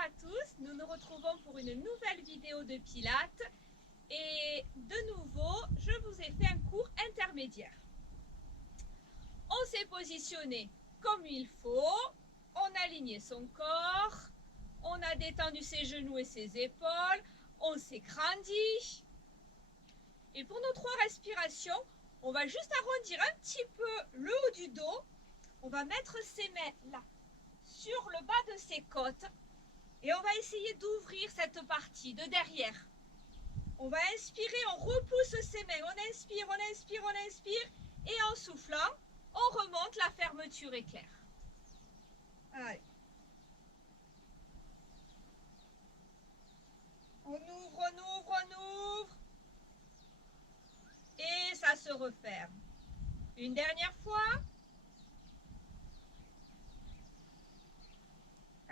à tous, nous nous retrouvons pour une nouvelle vidéo de Pilates et de nouveau je vous ai fait un cours intermédiaire. On s'est positionné comme il faut, on a aligné son corps, on a détendu ses genoux et ses épaules, on s'est grandi. Et pour nos 3 respirations, on va juste arrondir un petit peu le haut du dos, on va mettre ses mains là sur le bas de ses côtes et on va essayer d'ouvrir cette partie de derrière. On va inspirer, on repousse ses mains, on inspire, on inspire, on inspire et en soufflant, on remonte, la fermeture est claire. Allez. On ouvre, on ouvre, on ouvre et ça se referme. Une dernière fois.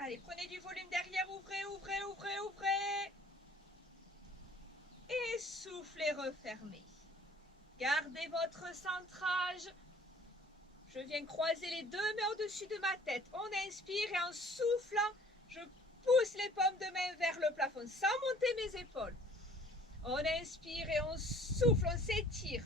Allez, prenez du volume derrière, ouvrez, ouvrez, ouvrez, ouvrez. Et soufflez, refermez. Gardez votre centrage. Je viens croiser les 2 mains au-dessus de ma tête. On inspire et en soufflant, je pousse les paumes de main vers le plafond sans monter mes épaules. On inspire et on souffle, on s'étire.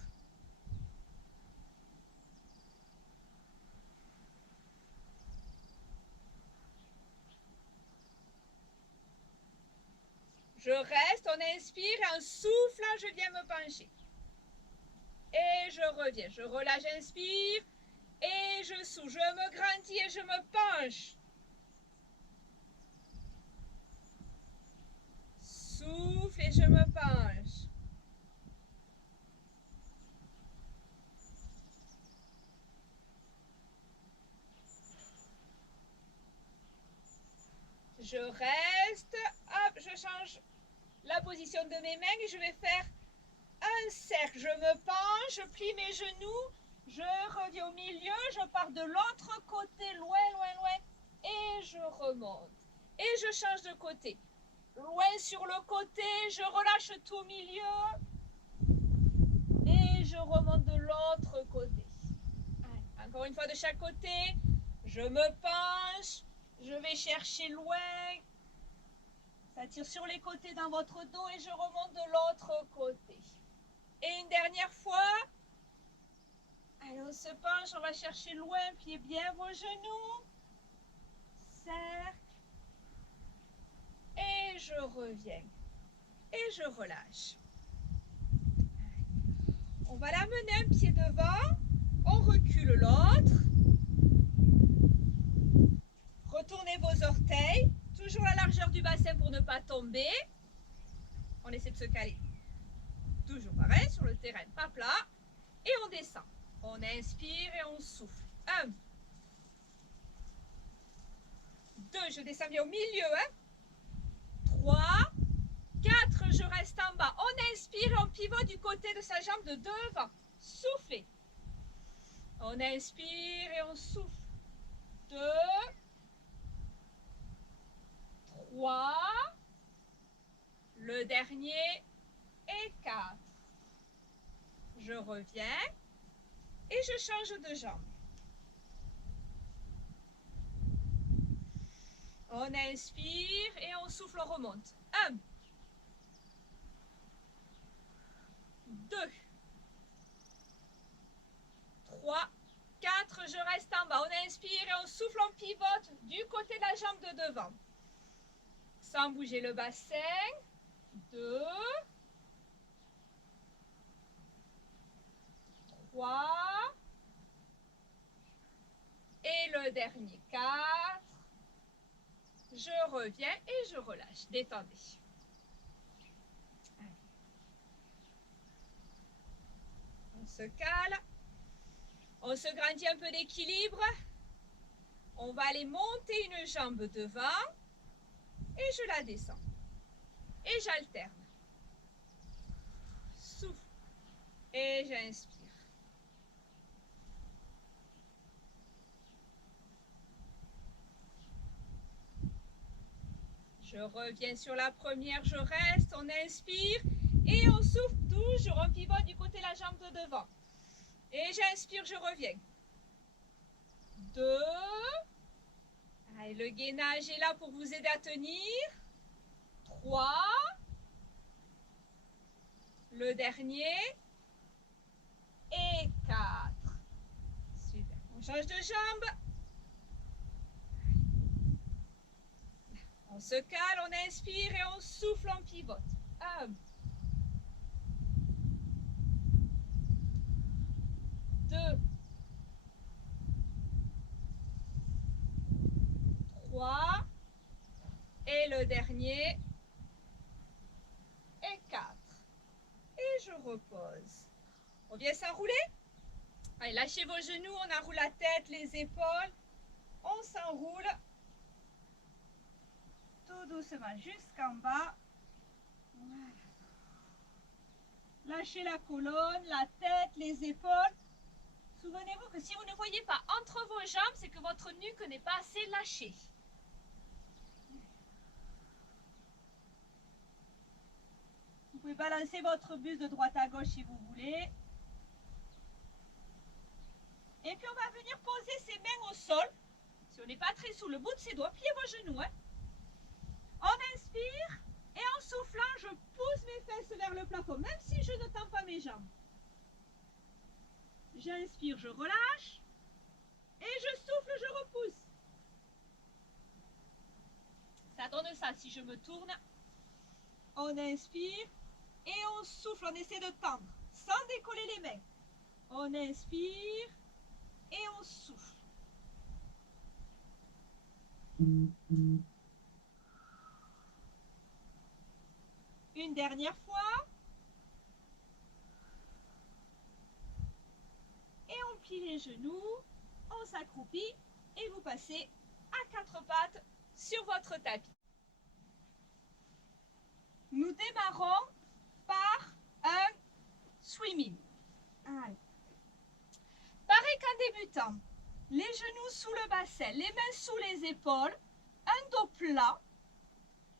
Je reste, on inspire et en soufflant, je viens me pencher. Et je reviens, je relâche, j'inspire et je souffle, je me grandis et je me penche. Souffle et je me penche. Je reste, hop, je change la position de mes mains et je vais faire un cercle. Je me penche, je plie mes genoux, je reviens au milieu, je pars de l'autre côté, loin, loin, loin, et je remonte. Et je change de côté. Loin sur le côté, je relâche tout au milieu, et je remonte de l'autre côté. Allez, encore une fois de chaque côté, je me penche, je vais chercher loin. Ça tire sur les côtés dans votre dos et je remonte de l'autre côté. Et une dernière fois. Allez, on se penche, on va chercher loin, pliez bien vos genoux. Cercle. Et je reviens. Et je relâche. On va l'amener un pied devant. On recule l'autre. Retournez vos orteils. Toujours la largeur du bassin pour ne pas tomber. On essaie de se caler. Toujours pareil, sur le terrain, pas plat. Et on descend. On inspire et on souffle. 1, 2, je descends bien au milieu. 3, 4, je reste en bas. On inspire et on pivote du côté de sa jambe de devant. Soufflez. On inspire et on souffle. 2, 3, le dernier et 4. Je reviens et je change de jambe. On inspire et on souffle, on remonte. 1, 2, 3, 4, je reste en bas. On inspire et on souffle, on pivote du côté de la jambe de devant. Sans bouger le bassin. 2, 3, et le dernier 4. Je reviens et je relâche. Détendez. Allez. On se cale. On se grandit un peu d'équilibre. On va aller monter une jambe devant et je la descends. Et j'alterne. Souffle. Et j'inspire. Je reviens sur la première, je reste, on inspire et on souffle toujours, on pivote du côté de la jambe de devant. Et j'inspire, je reviens. 2, Allez, le gainage est là pour vous aider à tenir. 3. Le dernier. Et 4. Super. On change de jambe. On se cale, on inspire et on souffle, on pivote. 1. 2. 3. Et le dernier. Et 4. Et je repose. On vient s'enrouler. Allez, lâchez vos genoux, on enroule la tête, les épaules. On s'enroule. Tout doucement jusqu'en bas. Voilà. Lâchez la colonne, la tête, les épaules. Souvenez-vous que si vous ne voyez pas entre vos jambes, c'est que votre nuque n'est pas assez lâchée. Vous pouvez balancer votre buste de droite à gauche si vous voulez. Et puis on va venir poser ses mains au sol. Si on n'est pas très sous le bout de ses doigts, pliez vos genoux. Hein. On inspire et en soufflant, je pousse mes fesses vers le plafond, même si je ne tends pas mes jambes. J'inspire, je relâche. Et je souffle, je repousse. Ça donne ça si je me tourne. On inspire et on souffle, on essaie de tendre sans décoller les mains. On inspire et on souffle. Une dernière fois. Et on plie les genoux, on s'accroupit et vous passez à 4 pattes sur votre tapis. Nous démarrons par un swimming. Allez. Pareil qu'un débutant, les genoux sous le bassin, les mains sous les épaules, un dos plat,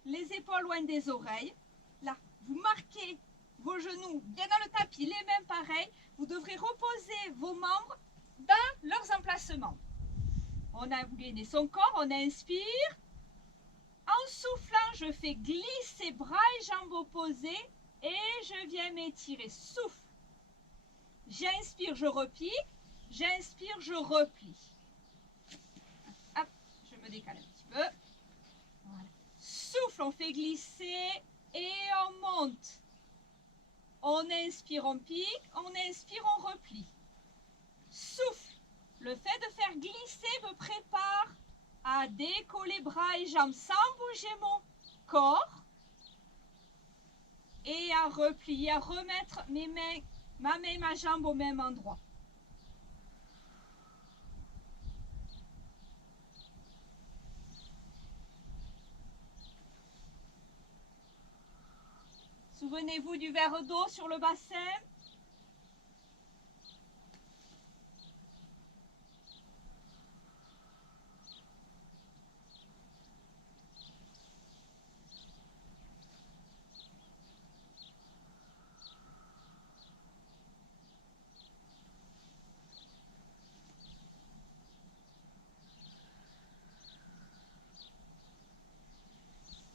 les épaules loin des oreilles. Là, vous marquez vos genoux bien dans le tapis, les mains pareilles. Vous devrez reposer vos membres dans leurs emplacements. On a gainé son corps, on inspire. En soufflant, je fais glisser bras et jambes opposés et je viens m'étirer. Souffle. J'inspire, je replie. J'inspire, je replie. Hop, je me décale un petit peu. Voilà. Souffle, on fait glisser et on monte. On inspire, on pique. On inspire, on replie. Souffle. Le fait de faire glisser me prépare à décoller bras et jambes sans bouger mon corps et à replier, à remettre mes mains, ma main et ma jambe au même endroit. Souvenez-vous du verre d'eau sur le bassin.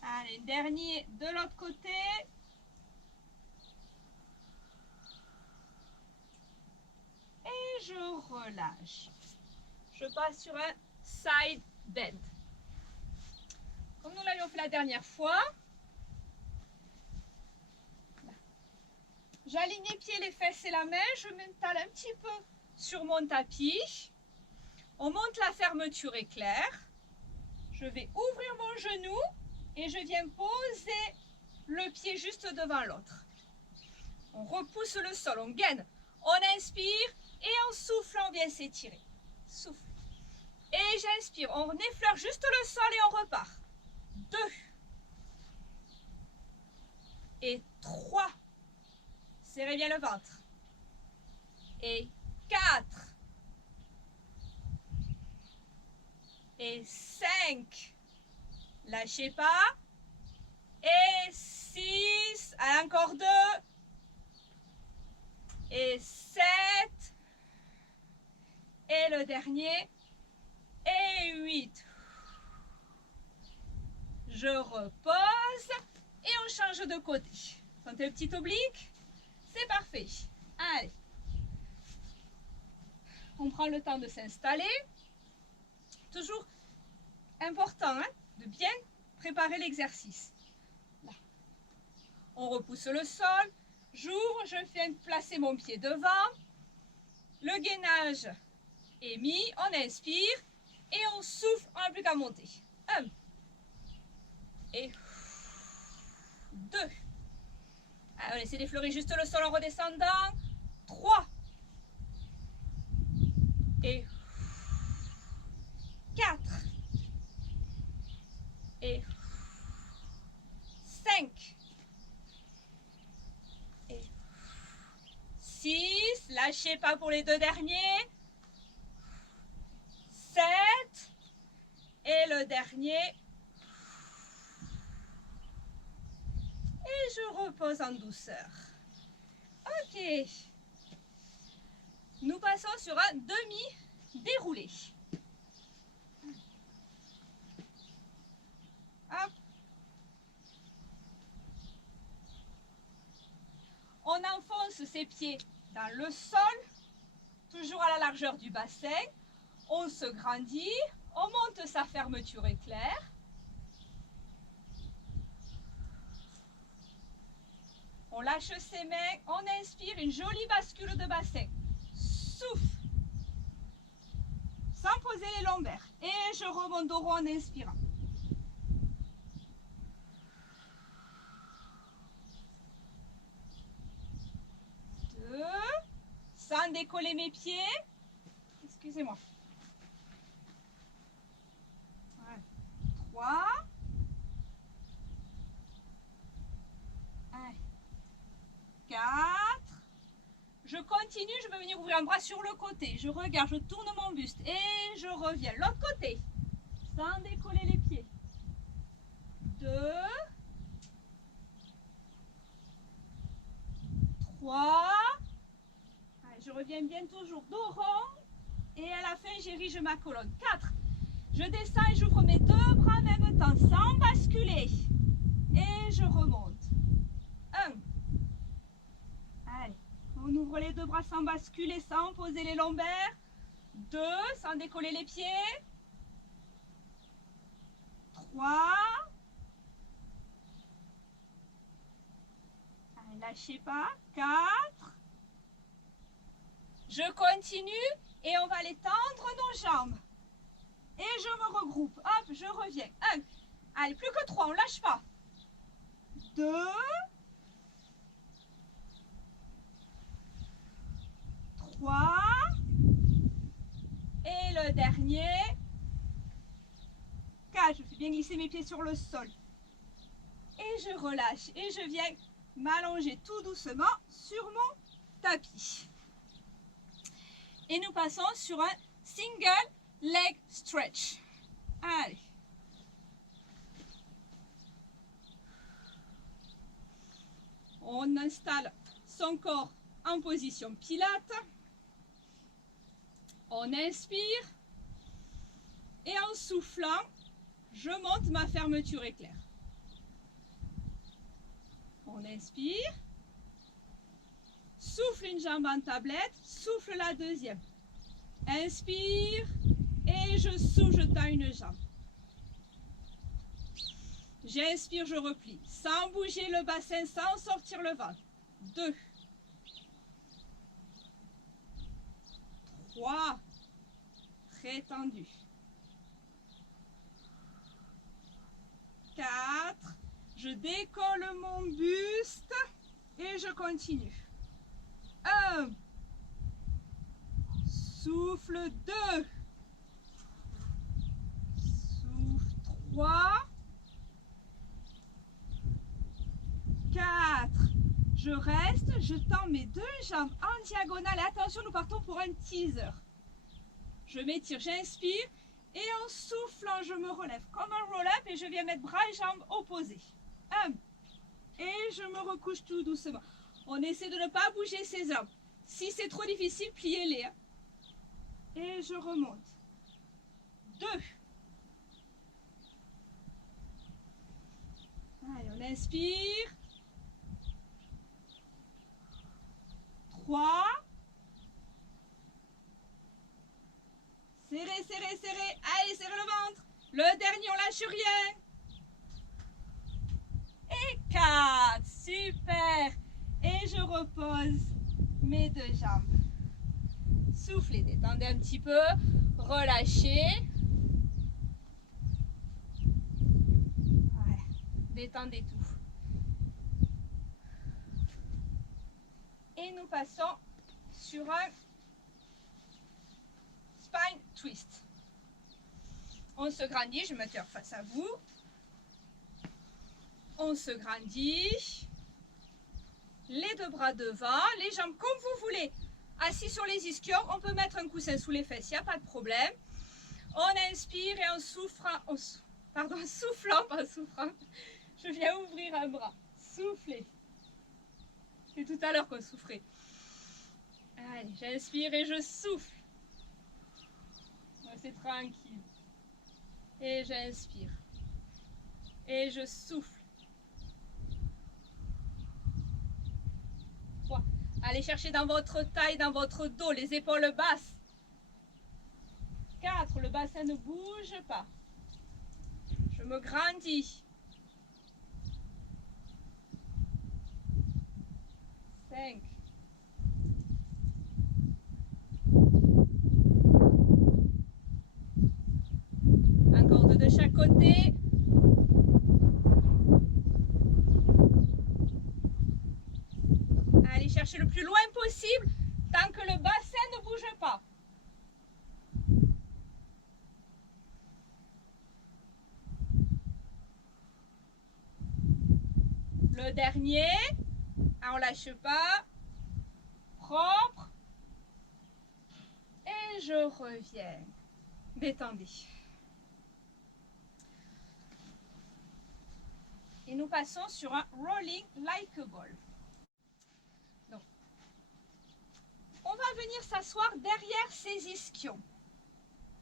Allez, dernier de l'autre côté. Et je relâche. Je passe sur un side bend. Comme nous l'avions fait la dernière fois. J'aligne les pieds, les fesses et la main. Je m'étale un petit peu sur mon tapis. On monte la fermeture éclair. Je vais ouvrir mon genou et je viens poser le pied juste devant l'autre. On repousse le sol, on gaine. On inspire et en soufflant, on vient s'étirer. Souffle. Et j'inspire. On effleure juste le sol et on repart. 2. Et 3. Serrez bien le ventre. Et 4. Et 5. Lâchez pas. Et 6. Encore 2. Et 7. Et le dernier. Et 8. je repose et on change de côté. Sentez le petit oblique? C'est parfait. Allez. On prend le temps de s'installer. Toujours important de bien préparer l'exercice. On repousse le sol. J'ouvre, je viens placer mon pied devant. Le gainage est mis. On inspire et on souffle. On n'a plus qu'à monter. 1 et 2. On essaie d'effleurer juste le sol en redescendant. 3 et 4 et 5 et 6. Lâchez pas pour les 2 derniers. 7 et le dernier. Et je repose en douceur. Ok. Nous passons sur un demi-déroulé. Hop. On enfonce ses pieds dans le sol, toujours à la largeur du bassin. On se grandit, on monte sa fermeture éclair. On lâche ses mains, on inspire, une jolie bascule de bassin. Souffle. Sans poser les lombaires. Et je remonte au rond en inspirant. 2. Sans décoller mes pieds. Excusez-moi. 3. 4. Je continue, je vais venir ouvrir un bras sur le côté. Je regarde, je tourne mon buste et je reviens. L'autre côté, sans décoller les pieds. 2. 3. Allez, je reviens bien toujours dos rond. Et à la fin, j'érige ma colonne. 4. Je descends et j'ouvre mes 2 bras en même temps, sans basculer. Et je remonte. 1. Allez, on ouvre les 2 bras sans basculer, sans poser les lombaires. 2, sans décoller les pieds. 3. Allez, lâchez pas. 4. Je continue et on va aller tendre nos jambes. Et je me regroupe. Hop, je reviens. 1. Allez, plus que 3, on lâche pas. 2. 3. Et le dernier. 4. Je fais bien glisser mes pieds sur le sol. Et je relâche. Et je viens m'allonger tout doucement sur mon tapis. Et nous passons sur un single leg stretch. Allez. On installe son corps en position pilate. On inspire. Et en soufflant, je monte ma fermeture éclair. On inspire. Souffle une jambe en tablette. Souffle la deuxième. Inspire. Et je souffle, je tends une jambe. J'inspire, je replie. Sans bouger le bassin, sans sortir le ventre. 2. 3. Très tendu. 4. Je décolle mon buste et je continue. 1. Souffle 2. Souffle 3. 4. Je reste, je tends mes 2 jambes en diagonale. Attention, nous partons pour un teaser. Je m'étire, j'inspire. Et en soufflant, je me relève comme un roll-up et je viens mettre bras et jambes opposés. 1. Et je me recouche tout doucement. On essaie de ne pas bouger ses jambes. Si c'est trop difficile, pliez-les. Et je remonte. 2. inspire. 3. Serrez, serrez, serrez. Allez, serrez le ventre. Le dernier, on lâche rien. Et 4. Super. Et je repose mes deux jambes. Soufflez, détendez un petit peu. Relâchez. Voilà. Détendez tout. Et nous passons sur un spine twist. On se grandit, je me tiens face à vous. On se grandit. Les deux bras devant, les jambes comme vous voulez. Assis sur les ischions, on peut mettre un coussin sous les fesses, il n'y a pas de problème. On inspire et en soufflant, pas souffrant, je viens ouvrir un bras. Soufflez. C'est tout à l'heure qu'on souffrait. Allez, j'inspire et je souffle. C'est tranquille. Et j'inspire. Et je souffle. 3. Allez chercher dans votre taille, dans votre dos, les épaules basses. 4. Le bassin ne bouge pas. Je me grandis. 5. Encore 2 de chaque côté. Allez chercher le plus loin possible tant que le bassin ne bouge pas. Le dernier. On lâche pas. Propre. Et je reviens. Détendez. Et nous passons sur un rolling like a ball. Donc, on va venir s'asseoir derrière ces ischions.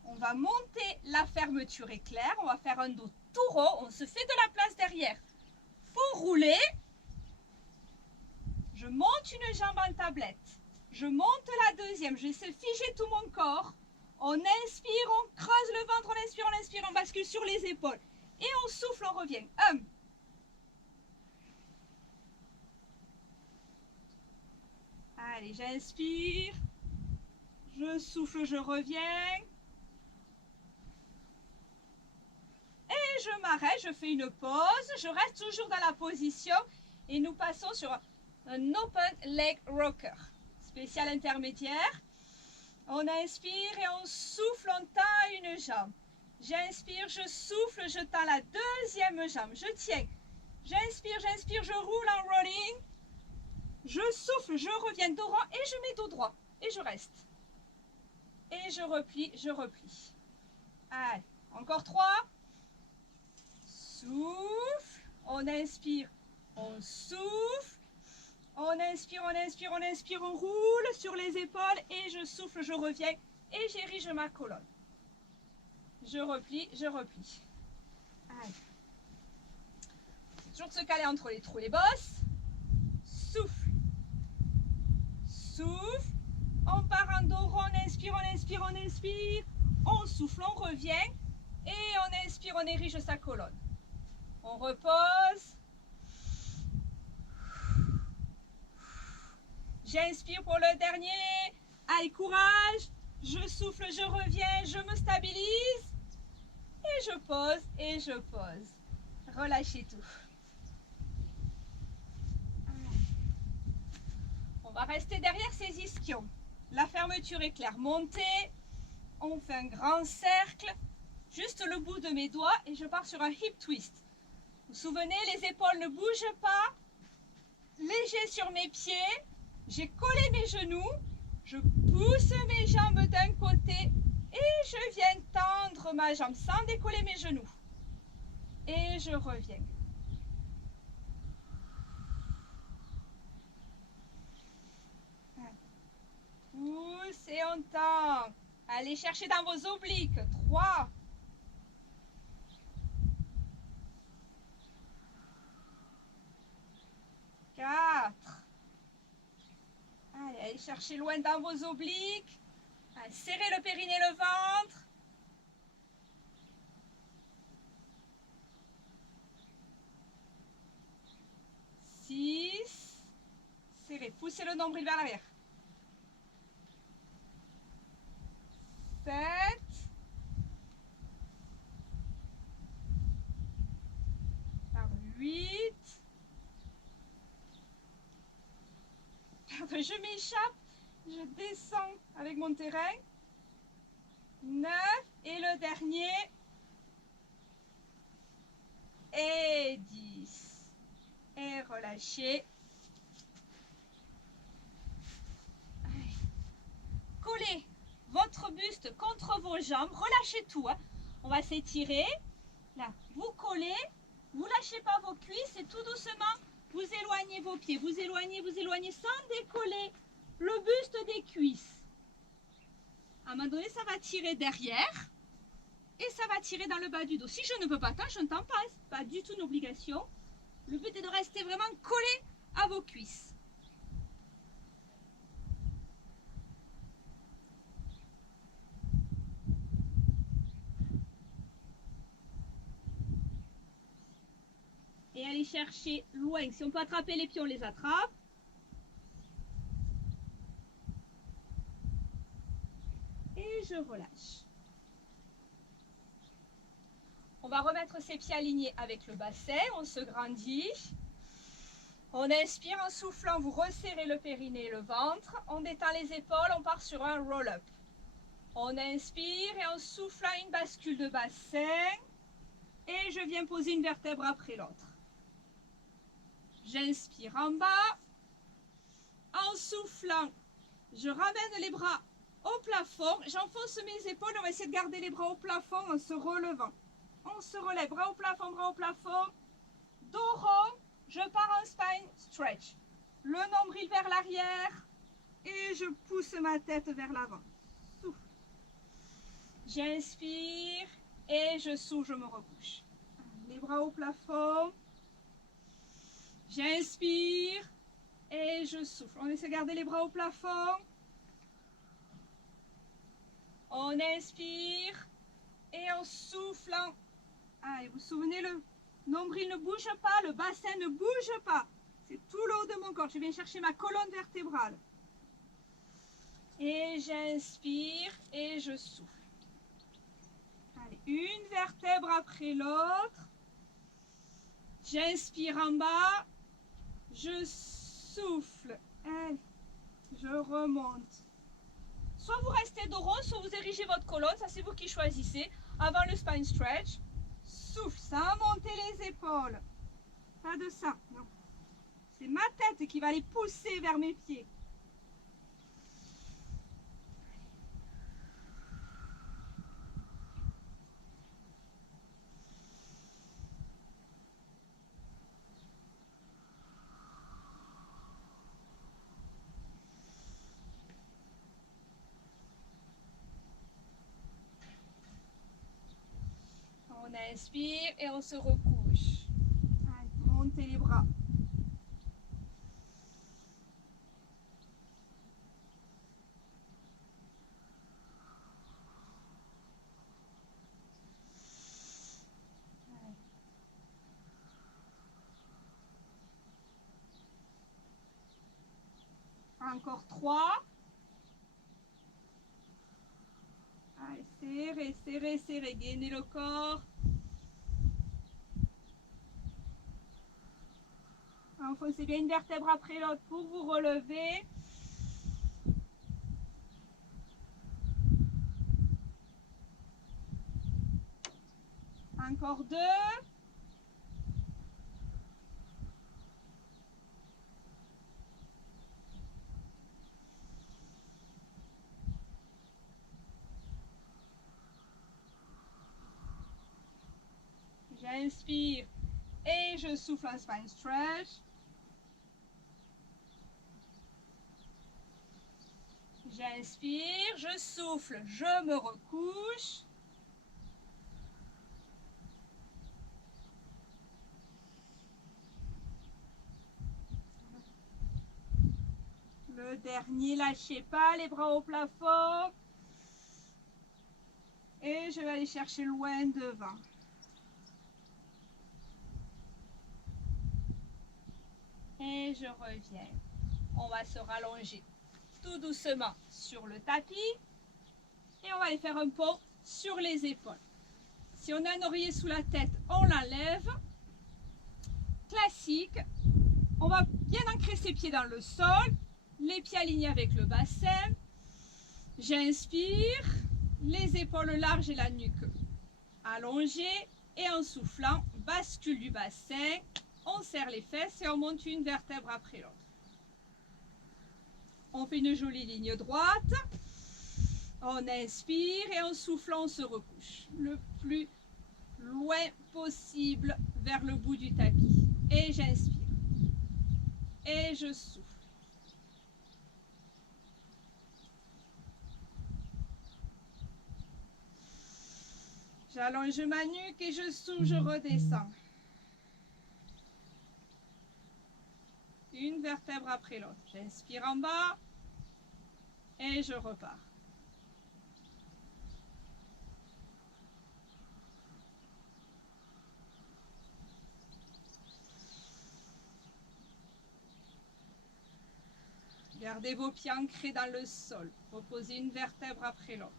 On va monter la fermeture éclair. On va faire un dos tout rond. On se fait de la place derrière. Pour rouler, je monte une jambe en tablette. Je monte la deuxième. Je laisse figer tout mon corps. On inspire, on creuse le ventre. On inspire, on bascule sur les épaules. Et on souffle, on revient. 1. Allez, j'inspire. Je souffle, je reviens. Et je m'arrête, je fais une pause. Je reste toujours dans la position. Et nous passons sur un open leg rocker. Spécial intermédiaire. On inspire et on souffle, on tend une jambe. J'inspire, je souffle, je tends la deuxième jambe. Je tiens. J'inspire, j'inspire, je roule en rolling. Je souffle, je reviens dos rond et je mets dos droit. Et je reste. Et je replie, je replie. Allez, encore 3. Souffle. On inspire, on souffle. On inspire, on inspire, on inspire, on roule sur les épaules et je souffle, je reviens et j'érige ma colonne. Je replie, je replie. Allez. Toujours se caler entre les trous et les bosses. Souffle. Souffle. On part en dos rond, on inspire, on inspire, on inspire. On souffle, on revient et on inspire, on érige sa colonne. On repose. J'inspire pour le dernier. Allez, courage. Je souffle, je reviens, je me stabilise. Et je pose et je pose. Relâchez tout. On va rester derrière ces ischions. La fermeture est claire. Montez. On fait un grand cercle. Juste le bout de mes doigts et je pars sur un hip twist. Vous vous souvenez, les épaules ne bougent pas. Léger sur mes pieds. J'ai collé mes genoux. Je pousse mes jambes d'un côté et je viens tendre ma jambe sans décoller mes genoux. Et je reviens. Pousse et on tend. Allez chercher dans vos obliques. 3. Allez, cherchez loin dans vos obliques. Allez, serrez le périnée, le ventre. 6. Serrez, poussez le nombril vers l'arrière. 7. 8. Pardon, je m'échappe. Je descends avec mon terrain. 9. Et le dernier. Et 10. Et relâchez. Collez votre buste contre vos jambes. Relâchez tout. Hein. On va s'étirer. Là, vous collez. Vous lâchez pas vos cuisses et tout doucement, vous éloignez vos pieds. Vous éloignez sans décoller le buste des cuisses. À un moment donné, ça va tirer derrière et ça va tirer dans le bas du dos. Si je ne peux pas tendre, je ne tends pas. C'est pas du tout une obligation. Le but est de rester vraiment collé à vos cuisses. Et aller chercher loin. Si on peut attraper les pieds, on les attrape. Et je relâche. On va remettre ses pieds alignés avec le bassin. On se grandit. On inspire en soufflant, vous resserrez le périnée et le ventre. On détend les épaules, on part sur un roll-up. On inspire et en soufflant, une bascule de bassin. Et je viens poser une vertèbre après l'autre. J'inspire en bas. En soufflant, je ramène les bras au plafond. J'enfonce mes épaules. On va essayer de garder les bras au plafond en se relevant. On se relève, bras au plafond, bras au plafond. Dos rond, je pars en spine stretch. Le nombril vers l'arrière et je pousse ma tête vers l'avant. Souffle. J'inspire et je souffle, je me recouche. Les bras au plafond. J'inspire et je souffle. On essaie de garder les bras au plafond. On inspire et en soufflant. Allez, vous vous souvenez, le nombril ne bouge pas, le bassin ne bouge pas. C'est tout le haut de mon corps. Je viens chercher ma colonne vertébrale. Et j'inspire et je souffle. Allez, une vertèbre après l'autre. J'inspire en bas. Je souffle. Allez, je remonte. Soit vous restez dos rond, soit vous érigez votre colonne. Ça, c'est vous qui choisissez. Avant le spine stretch. Souffle, sans monter les épaules. Pas de ça, non. C'est ma tête qui va les pousser vers mes pieds. On inspire et on se recouche. Allez, montez les bras. Encore 3. Allez, serrez, serrez, serrez. Gainez le corps. Enfoncez bien une vertèbre après l'autre pour vous relever. Encore 2. J'inspire et je souffle en spine stretch. J'inspire, je souffle, je me recouche. Le dernier, lâchez pas les bras au plafond. Et je vais aller chercher loin devant. Et je reviens. On va se rallonger tout doucement sur le tapis. Et on va aller faire un pont sur les épaules. Si on a un oreiller sous la tête, on l'enlève. Classique. On va bien ancrer ses pieds dans le sol. Les pieds alignés avec le bassin. J'inspire. Les épaules larges et la nuque allongée. Et en soufflant, bascule du bassin. On serre les fesses et on monte une vertèbre après l'autre. On fait une jolie ligne droite. On inspire et en soufflant, on se recouche le plus loin possible vers le bout du tapis. Et j'inspire. Et je souffle. J'allonge ma nuque et je souffle, je redescends. Une vertèbre après l'autre. J'inspire en bas et je repars. Gardez vos pieds ancrés dans le sol. Reposez une vertèbre après l'autre.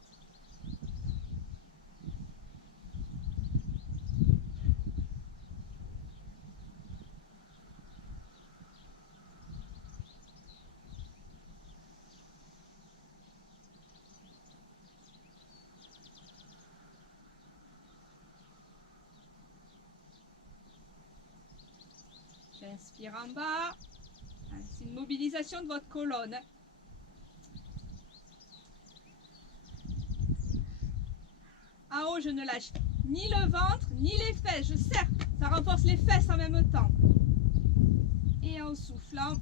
J'inspire en bas. C'est une mobilisation de votre colonne. En haut, je ne lâche ni le ventre, ni les fesses. Je serre. Ça renforce les fesses en même temps. Et en soufflant,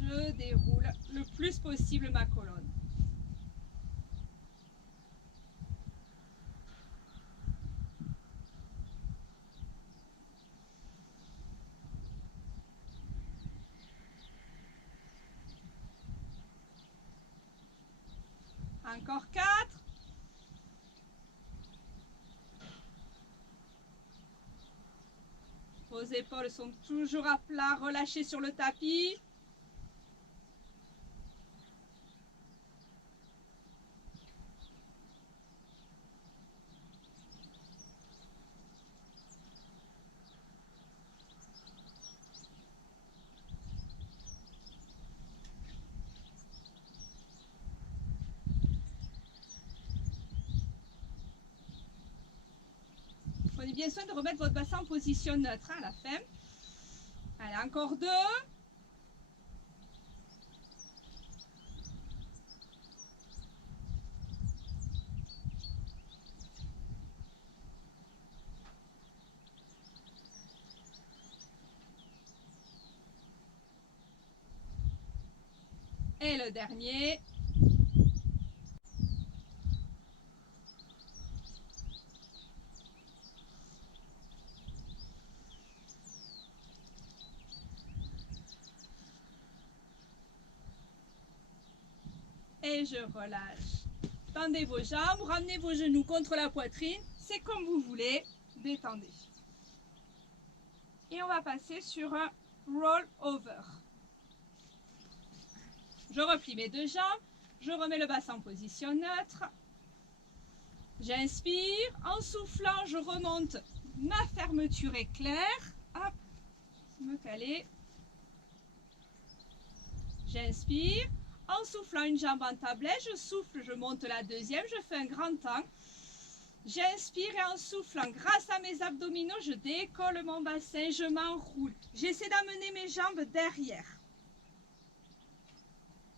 je déroule le plus possible ma colonne. Encore 4. Vos épaules sont toujours à plat, relâchées sur le tapis. Prenez bien soin de remettre votre bassin en position neutre à la fin. Allez, encore 2. Et le dernier. Et je relâche. Tendez vos jambes, ramenez vos genoux contre la poitrine. C'est comme vous voulez. Détendez. Et on va passer sur un roll over. Je replie mes 2 jambes. Je remets le bassin en position neutre. J'inspire. En soufflant, je remonte ma fermeture éclair. Hop, me caler. J'inspire. En soufflant une jambe en tablette, je souffle, je monte la deuxième, je fais un grand temps. J'inspire et en soufflant, grâce à mes abdominaux, je décolle mon bassin, je m'enroule. J'essaie d'amener mes jambes derrière.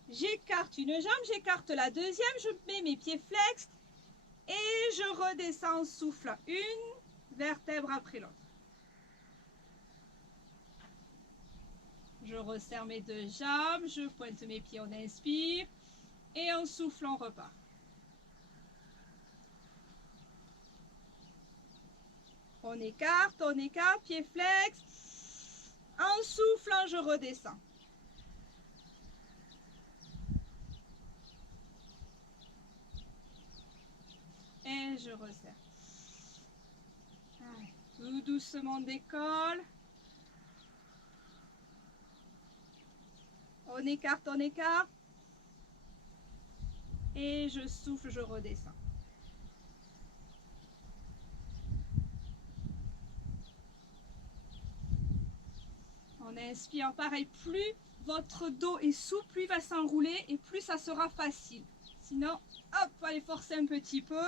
J'écarte une jambe, j'écarte la deuxième, je mets mes pieds flex et je redescends en soufflant. Une vertèbre après l'autre. Je resserre mes 2 jambes, je pointe mes pieds, on inspire. Et en soufflant, on repart. On écarte, pied flex. En soufflant, je redescends. Et je resserre. Allez, tout doucement, on décolle. On écarte, on écarte. Et je souffle, je redescends. On inspire, pareil, plus votre dos est souple, plus il va s'enrouler et plus ça sera facile. Sinon, hop, on va aller forcer un petit peu.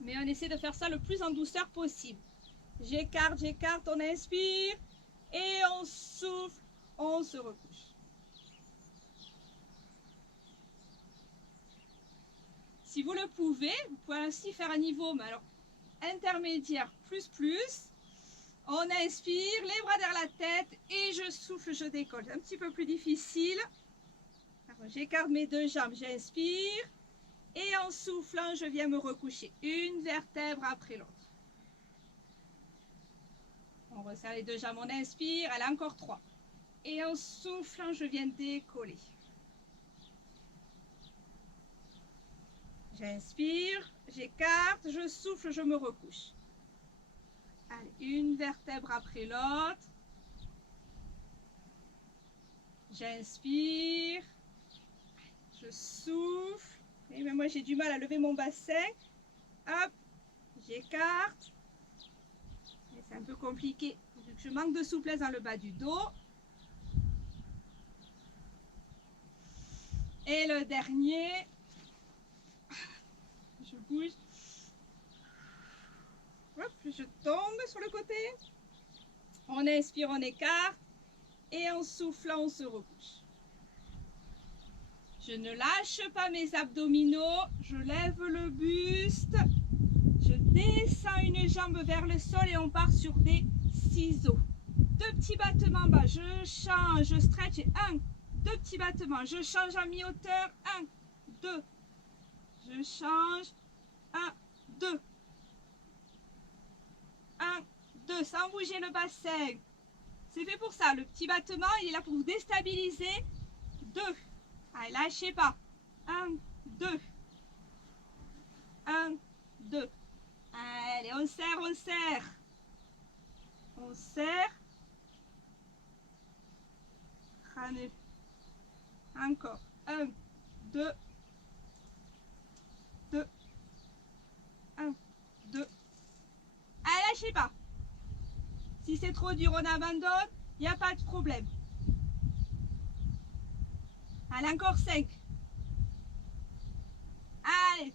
Mais on essaie de faire ça le plus en douceur possible. J'écarte, on inspire et on souffle, on se recouche. Si vous le pouvez, vous pouvez aussi faire un niveau, mais alors intermédiaire plus. On inspire, les bras derrière la tête et je souffle, je décolle. C'est un petit peu plus difficile. J'écarte mes deux jambes, j'inspire et en soufflant, je viens me recoucher. Une vertèbre après l'autre. On resserre les deux jambes, on inspire, allez, encore 3. Et en soufflant, je viens décoller. J'inspire, j'écarte, je souffle, je me recouche. Allez, une vertèbre après l'autre. J'inspire, je souffle. Et même moi, j'ai du mal à lever mon bassin. Hop, j'écarte. C'est un peu compliqué, vu que je manque de souplesse dans le bas du dos. Et le dernier, je bouge. Hop, je tombe sur le côté. On inspire, on écarte. Et en soufflant, on se recouche. Je ne lâche pas mes abdominaux. Je lève le buste. Je descends une jambe vers le sol et on part sur des ciseaux. 2 petits battements bas. Je change, je stretch. Et 1, 2 petits battements. Je change à mi-hauteur. 1, 2. Je change. 1, 2. 1, 2. Sans bouger le bassin. C'est fait pour ça. Le petit battement, il est là pour vous déstabiliser. 2. Allez, lâchez pas. 1, 2. 1, 2. Allez, on serre, on serre. On serre. Allez. Encore. 1, 2. 2. 1, 2. Allez, lâchez pas. Si c'est trop dur, on abandonne. Il n'y a pas de problème. Allez, encore 5. Allez.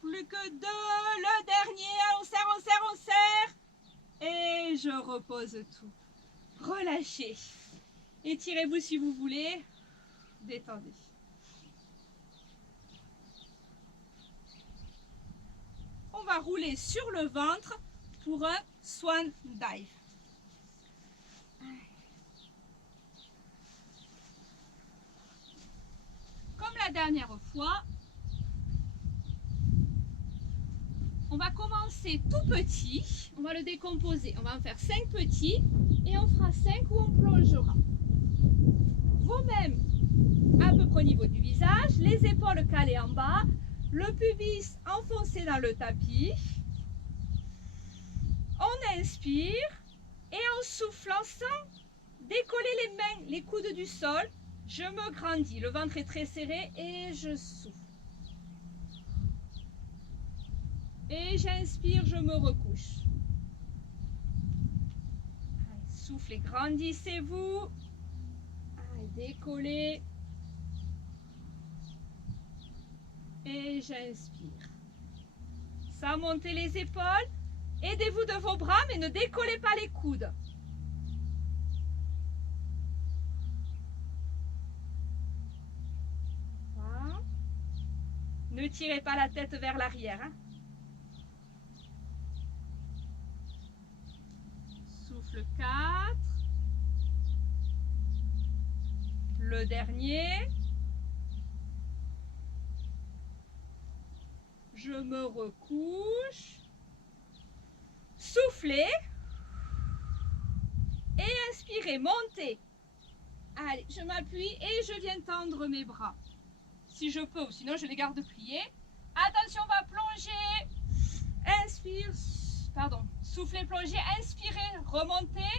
Plus que 2. Le dernier. On serre, on serre, on serre. Et je repose tout. Relâchez. Étirez-vous si vous voulez. Détendez. On va rouler sur le ventre pour un swan dive. Comme la dernière fois, on va commencer tout petit. On va le décomposer. On va en faire 5 petits et on fera 5 où on plongera. Vous-même, à peu près au niveau du visage, les épaules calées en bas, le pubis enfoncé dans le tapis. On inspire et en soufflant sans décoller les mains, les coudes du sol, je me grandis. Le ventre est très serré et je souffle. Et j'inspire, je me recouche. Allez, soufflez, grandissez-vous. Allez, décollez. Et j'inspire. Sans monter les épaules. Aidez-vous de vos bras, mais ne décollez pas les coudes. Voilà. Ne tirez pas la tête vers l'arrière. Hein. Souffle 4. Le dernier. Je me recouche. Soufflez. Et inspirez, montez. Allez, je m'appuie et je viens tendre mes bras. si je peux, ou sinon je les garde pliés. Attention, on va plonger. Inspire, pardon, soufflez, plongez, inspirez, remontez.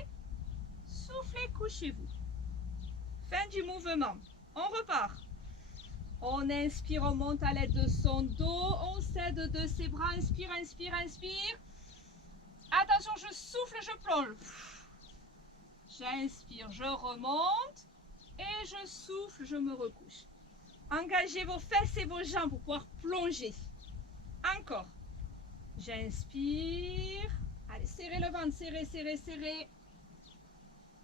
Soufflez, couchez-vous. Fin du mouvement. On repart. On inspire, on monte à l'aide de son dos. On s'aide de ses bras. Inspire, inspire, inspire. Attention, je souffle, je plonge. J'inspire, je remonte. Et je souffle, je me recouche. Engagez vos fesses et vos jambes pour pouvoir plonger. Encore. J'inspire. Allez, serrez le ventre, serrez, serrez, serrez.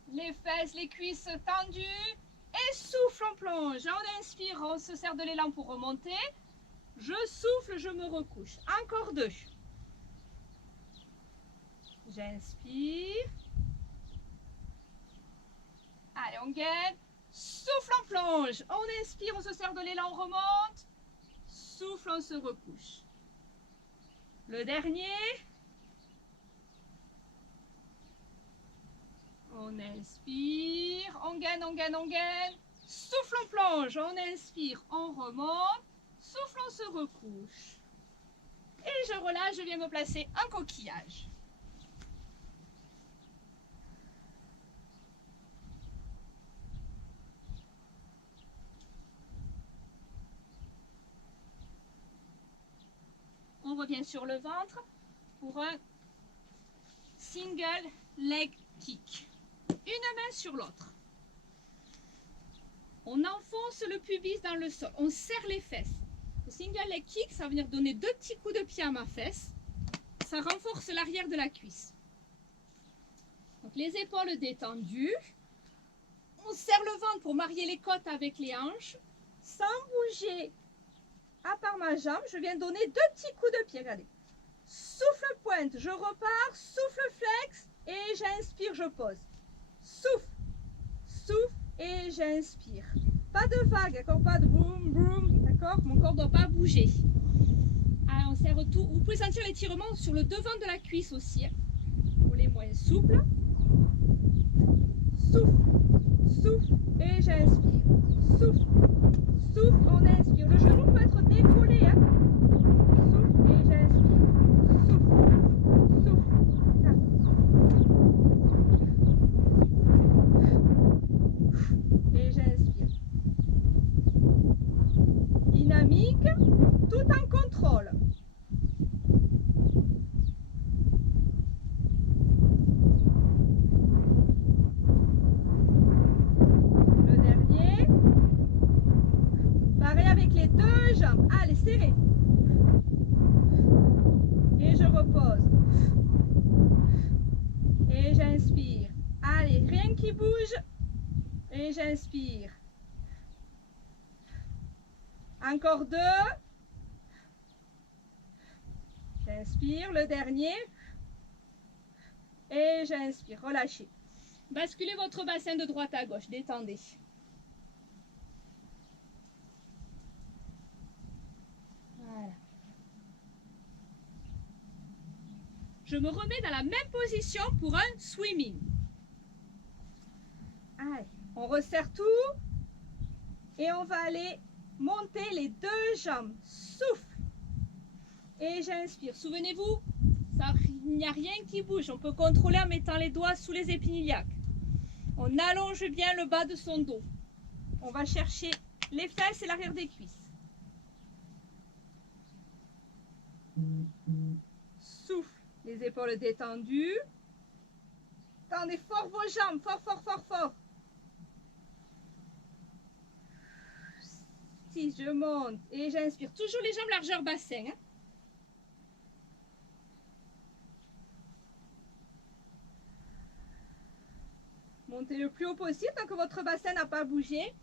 Les fesses, les cuisses tendues. Et souffle, on plonge. On inspire, on se sert de l'élan pour remonter. Je souffle, je me recouche. Encore 2. J'inspire. Allez, on gaine. Souffle, on plonge. On inspire, on se sert de l'élan, on remonte. Souffle, on se recouche. Le dernier. On inspire, on gaine, on gaine, on gaine. Souffle, on plonge. On inspire, on remonte. Souffle, on se recouche. Et je relâche, je viens me placer un coquillage. On revient sur le ventre pour un single leg kick. Une main sur l'autre. On enfonce le pubis dans le sol. On serre les fesses. Le single leg kick, ça va venir donner 2 petits coups de pied à ma fesse. Ça renforce l'arrière de la cuisse. Donc les épaules détendues. On serre le ventre pour marier les côtes avec les hanches. Sans bouger à part ma jambe, je viens donner 2 petits coups de pied. Regardez. Souffle pointe, je repars. Souffle flex et j'inspire, je pose. Souffle, souffle et j'inspire. Pas de vague, d'accord? Pas de boum, boum, d'accord? Mon corps ne doit pas bouger. Alors on serre tout. Vous pouvez sentir l'étirement sur le devant de la cuisse aussi, hein, pour les moins souples. Souffle, souffle et j'inspire. Souffle, souffle, on inspire. Le genou peut être décollé, hein. Souffle et j'inspire. Souffle, souffle, calme. Et j'inspire. Dynamique, tout en contrôle. Le dernier. Pareil avec les 2 jambes. Allez, serrez. Et je repose. Et j'inspire. Allez, rien qui bouge. Et j'inspire. Encore 2. J'inspire. Le dernier. Et j'inspire. Relâchez. Basculez votre bassin de droite à gauche. Détendez. Voilà. Je me remets dans la même position pour un swimming. Allez, on resserre tout. Et on va aller monter les 2 jambes. Souffle. Et j'inspire. Souvenez-vous, il n'y a rien qui bouge. On peut contrôler en mettant les doigts sous les épinilles iliaques. On allonge bien le bas de son dos. On va chercher les fesses et l'arrière des cuisses. Souffle. Les épaules détendues. Tendez fort vos jambes. Fort, fort, fort, fort. Si je monte et j'inspire. Toujours les jambes largeur bassin. Hein. Montez le plus haut possible tant que votre bassin n'a pas bougé.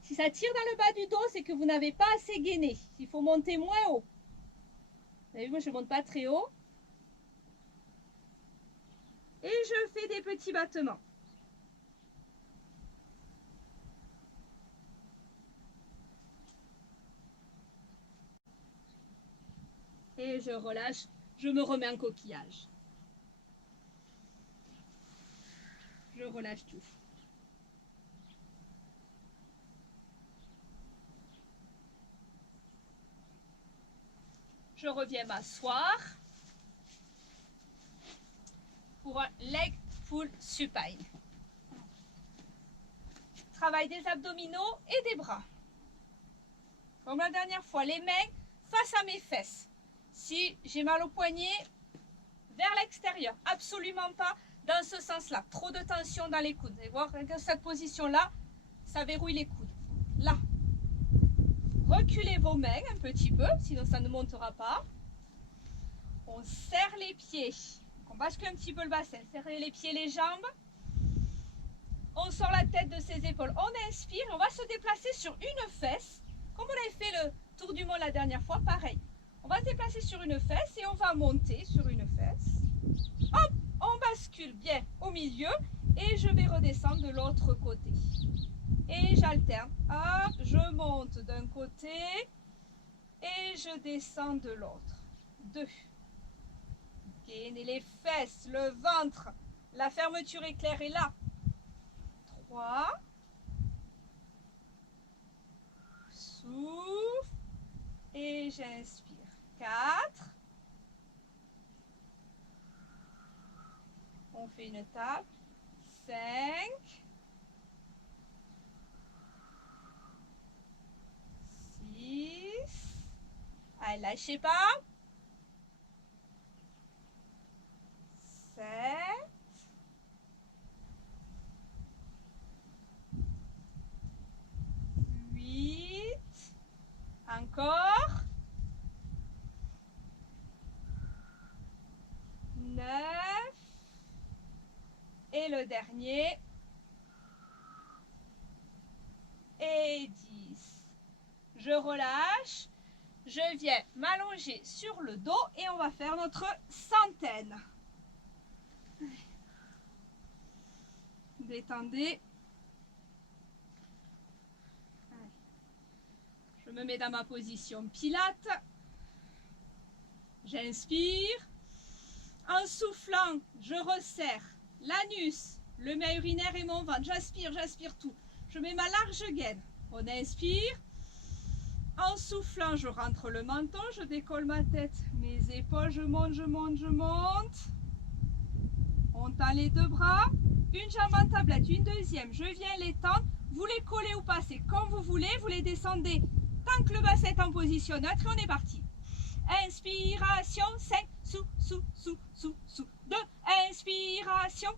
Si ça tire dans le bas du dos, c'est que vous n'avez pas assez gainé. Il faut monter moins haut. Vous avez vu, moi je ne monte pas très haut. Et je fais des petits battements. Et je relâche, je me remets en coquillage. Je relâche tout. Je reviens m'asseoir pour un leg pull supine. Travail des abdominaux et des bras. Comme la dernière fois, les mains face à mes fesses. Si j'ai mal au poignet, vers l'extérieur. Absolument pas dans ce sens-là. Trop de tension dans les coudes. Vous allez voir que cette position-là, ça verrouille les coudes. Là. Reculez vos mains un petit peu, sinon ça ne montera pas. On serre les pieds. On bascule un petit peu le bassin. Serrez les pieds, les jambes. On sort la tête de ses épaules. On inspire. On va se déplacer sur une fesse. Comme on avait fait le tour du monde la dernière fois, pareil. On va se déplacer sur une fesse et on va monter sur une fesse. Hop, on bascule bien au milieu et je vais redescendre de l'autre côté. Et j'alterne. Hop, je monte d'un côté et je descends de l'autre. 2. Gainez les fesses, le ventre. La fermeture éclair est là. 3. Souffle. Et j'inspire. 4. On fait une table. 5. 6. Allez, lâchez pas. 7. 8. Encore. 9. Et le dernier. Et 10. Je relâche. Je viens m'allonger sur le dos et on va faire notre centaine. Détendez. Je me mets dans ma position Pilates. J'inspire. En soufflant, je resserre l'anus, le main urinaire et mon ventre. J'aspire, j'aspire tout. Je mets ma large gaine. On inspire. En soufflant, je rentre le menton, je décolle ma tête, mes épaules, je monte, je monte, je monte. On tend les deux bras. Une jambe en tablette, une deuxième. Je viens les tendre. Vous les collez ou pas, c'est comme vous voulez. Vous les descendez tant que le bassin est en position neutre et on est parti. Inspiration, 5, sous, sous, sous, sous, sous. 2, inspiration.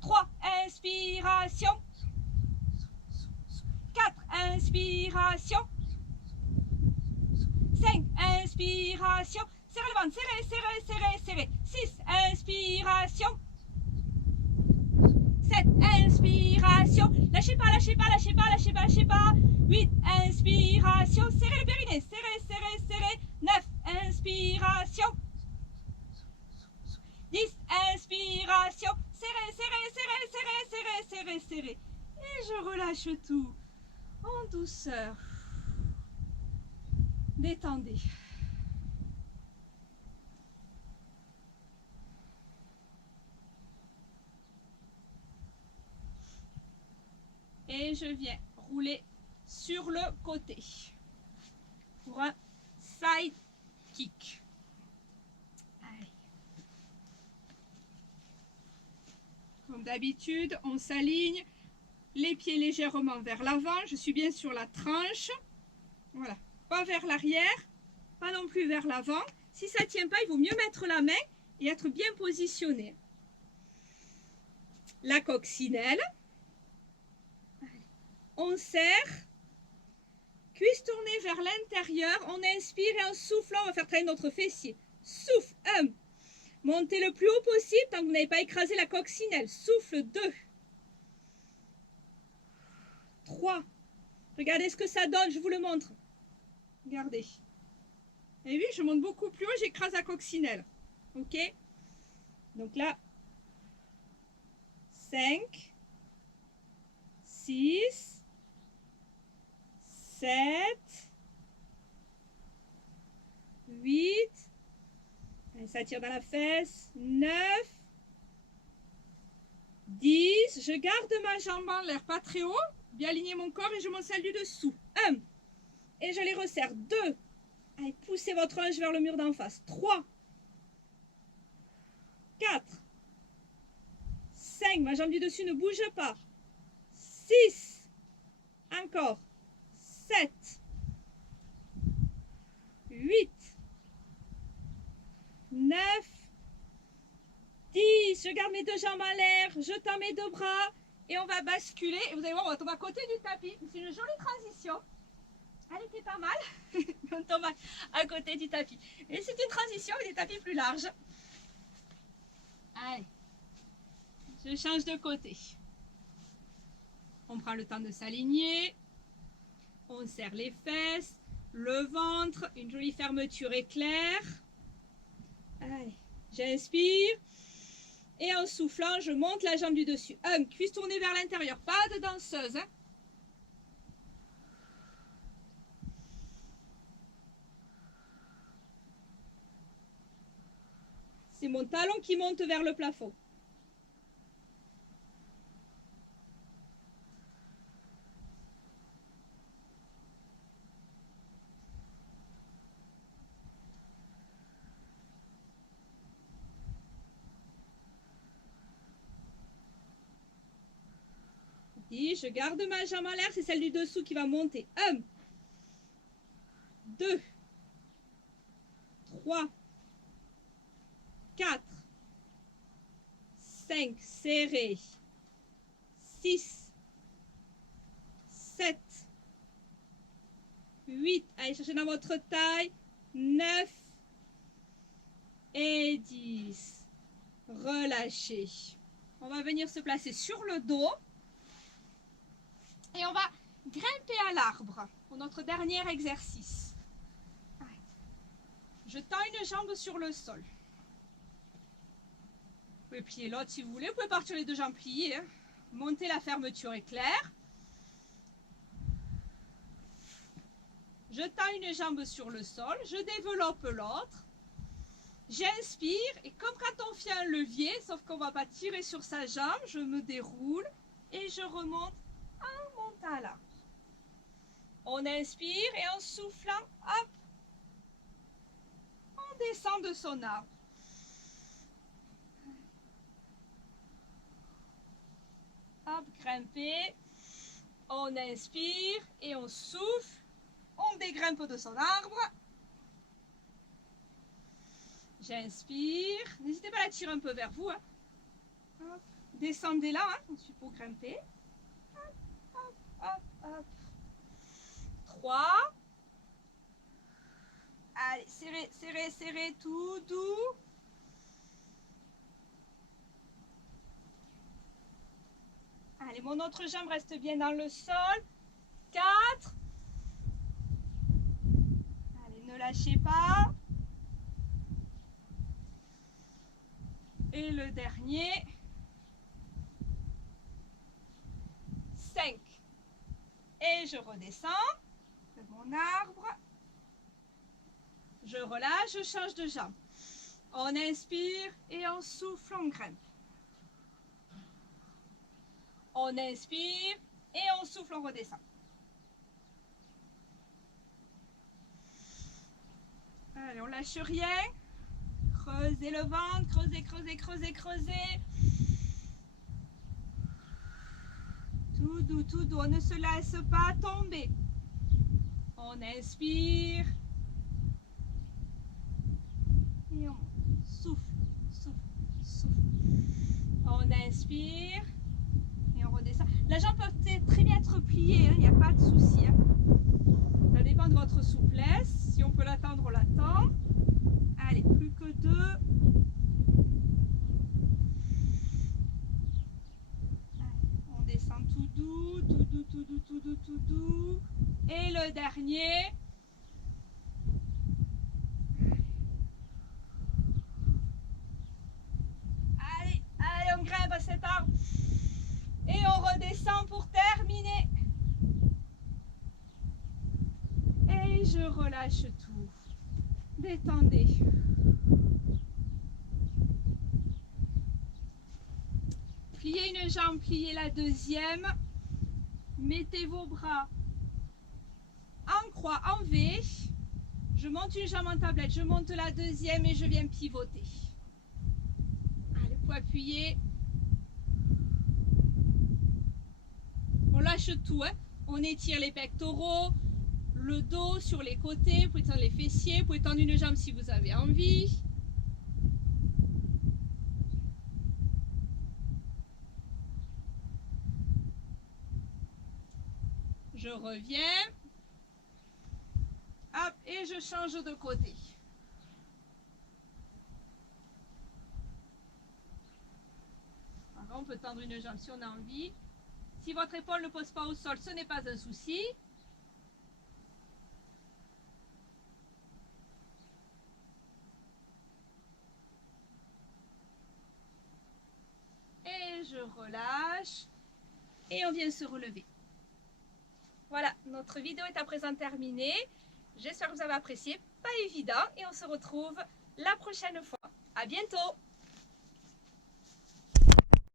3, inspiration. 4, inspiration. 5, inspiration. Serrez le ventre, serrez, serrez, serrez, serrez. 6, inspiration. 7, inspiration. Lâchez pas, lâchez pas, lâchez pas, lâchez pas, lâchez pas. 8, inspiration. Serrez le périnée, serrez, serrez, serrez. 9, inspiration. 10, inspiration. Serrez, serrez, serrez, serrez, serrez, serrez, serrez. Et je relâche tout en douceur. Détendez. Et je viens rouler sur le côté pour un side kick. Allez. Comme d'habitude, on s'aligne, les pieds légèrement vers l'avant. Je suis bien sur la tranche. Voilà, pas vers l'arrière, pas non plus vers l'avant. Si ça ne tient pas, il vaut mieux mettre la main et être bien positionné. La coccinelle. On serre, cuisse tournée vers l'intérieur, on inspire et en soufflant, on va faire travailler notre fessier. Souffle, 1. Montez le plus haut possible tant que vous n'avez pas écrasé la coccinelle. Souffle, 2. 3. Regardez ce que ça donne, je vous le montre. Regardez. Et oui, je monte beaucoup plus haut, j'écrase la coccinelle. Ok? Donc là, 5, 6, 7, 8, ça tire dans la fesse, 9, 10, je garde ma jambe en l'air, pas très haut, bien aligner mon corps et je monte celle du dessous, 1, et je les resserre, 2, Allez, poussez votre hanche vers le mur d'en face. 3, 4, 5, ma jambe du dessus ne bouge pas. 6, encore. 7, 8, 9, 10. Je garde mes deux jambes en l'air, je tends mes deux bras et on va basculer. Et vous allez voir, on va tomber à côté du tapis. C'est une jolie transition. Elle était pas mal. On tombe à côté du tapis. Et c'est une transition avec des tapis plus larges. Allez, je change de côté. On prend le temps de s'aligner. On serre les fesses, le ventre, une jolie fermeture éclair. Allez, j'inspire. Et en soufflant, je monte la jambe du dessus. 1, cuisse tournée vers l'intérieur. Pas de danseuse. Hein. C'est mon talon qui monte vers le plafond. Et je garde ma jambe en l'air, c'est celle du dessous qui va monter. 1, 2, 3, 4, 5, serré. 6, 7, 8, allez chercher dans votre taille. 9 et 10. Relâchez. On va venir se placer sur le dos. Et on va grimper à l'arbre pour notre dernier exercice. Je tends une jambe sur le sol. Vous pouvez plier l'autre si vous voulez. Vous pouvez partir les deux jambes pliées. Hein. Montez la fermeture éclair. Je tends une jambe sur le sol. Je développe l'autre. J'inspire. Et comme quand on fait un levier, sauf qu'on ne va pas tirer sur sa jambe, je me déroule et je remonte. On monte à l'arbre. On inspire et en soufflant, hop, on descend de son arbre. Hop, grimper. On inspire et on souffle. On dégrimpe de son arbre. J'inspire. N'hésitez pas à la tirer un peu vers vous. Hein. Hop. Descendez là, hein, ensuite pour grimper. Hop, hop, hop. 3. Allez, serrez, serrez, serrez, tout doux. Allez, mon autre jambe reste bien dans le sol. 4. Allez, ne lâchez pas. Et le dernier. 5. Et je redescends de mon arbre. Je relâche, je change de jambe. On inspire et on souffle, on grimpe. On inspire et on souffle, on redescend. Allez, on lâche rien. Creusez le ventre, creusez, creusez, creusez, creusez. Tout doux, on ne se laisse pas tomber. On inspire. Et on souffle, souffle, souffle. On inspire. Et on redescend. La jambe peut très bien être pliée, il n'y a pas de souci. Hein. Ça dépend de votre souplesse. Si on peut l'attendre, on l'attend. Allez, plus que 2. On descend tout doux, tout doux, tout doux, tout doux, tout doux. Et le dernier. Allez, allez, on grimpe à cet arbre. Et on redescend pour terminer. Et je relâche tout. Détendez. Pliez une jambe, pliez la deuxième. Mettez vos bras en croix, en V. Je monte une jambe en tablette, je monte la deuxième et je viens pivoter. Allez, poids appuyé. On lâche tout, hein. On étire les pectoraux, le dos sur les côtés, vous pouvez tendre les fessiers, vous pouvez tendre une jambe si vous avez envie. Je reviens. Hop, et je change de côté. Alors, on peut tendre une jambe si on a envie. Si votre épaule ne pose pas au sol, ce n'est pas un souci. Et je relâche. Et on vient se relever. Voilà, notre vidéo est à présent terminée. J'espère que vous avez apprécié. Pas évident. Et on se retrouve la prochaine fois. À bientôt!